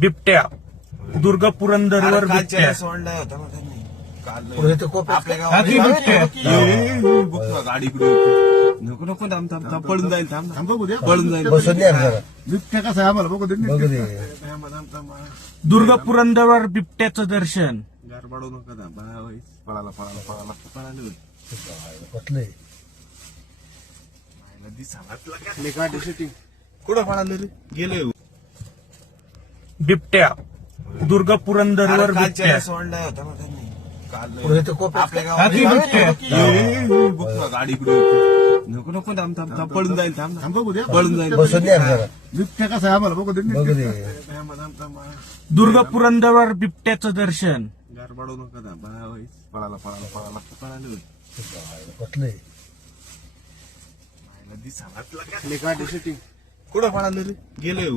बिबट्या दुर्ग पुरंदरवर बिबट्या सोडलाय होता ना त्यांनी काल आपल्या हाती बिबट्या. गावात गाडी नको नको थांब थांब थांब पळून जाईल थांब थांब पळून जाईल बिबट्या कसा आहे आम्हाला बघू दे. दुर्ग पुरंदरवर बिबट्याचं दर्शन. गार पाडू नका थांब पळाला पळाला पळाला पळाला कुठं पळालं रे गेले बिबट्या दुर्ग पुरंदरवर बिबट्या सोडलाय होता ना त्यांनी काल आपल्या हाती बिबट्या. गावात गाडी नको नको थांब थांब थांब पळून जाईल थांब थांब बघू दे. पळून जाईल बिबट्या कसा आहे आम्हाला बघू दे. दुर्ग पुरंदरवर बिबट्याचं दर्शन. गार पाडू नका थांब पळाला पळाला पळाला पळाला कुठं पळालं रे गेले